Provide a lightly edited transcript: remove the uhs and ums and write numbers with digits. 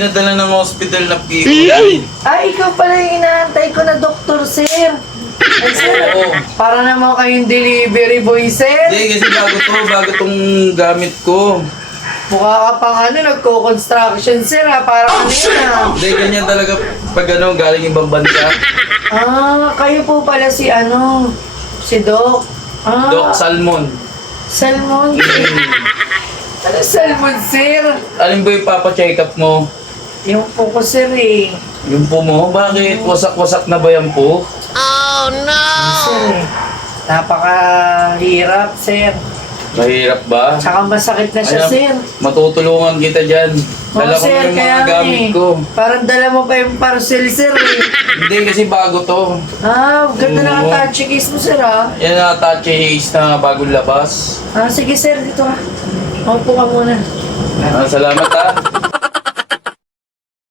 pinadala ng hospital na PO. Ay, ikaw pala yung inaantay ko na doktor, sir. Ay, sir, Oo. para naman kayong delivery boy, sir. Hindi, kasi bago tong gamit ko. Mukha ka pang nagko-construction, sir, ha? Parang ano yun, ha? Hindi, ganyan talaga pag galing ibang bansa. Ah, kayo po pala si si Doc. Ah, Doc Salmon. Salmon. Ano salmon, sir? Alin ba yung papa-check up mo? Yung po ko, sir, eh. Yung po mo? Bakit? Wasak-wasak na ba yan po? Sir, eh. Napakahirap, sir. Mahirap ba? Tsaka masakit na siya, Ayan, sir. matutulungan kita dyan. Dala ko na yung mga gamit ko. Parang dala mo pa yung parcel, sir, eh. Hindi, kasi bago to. Ah, ganda na Oo. ang touchy case mo, sir, ha? Yan na touchy haze na bagong labas. Ah, sige, sir, dito, ha? Maupo ka muna. Salamat ha.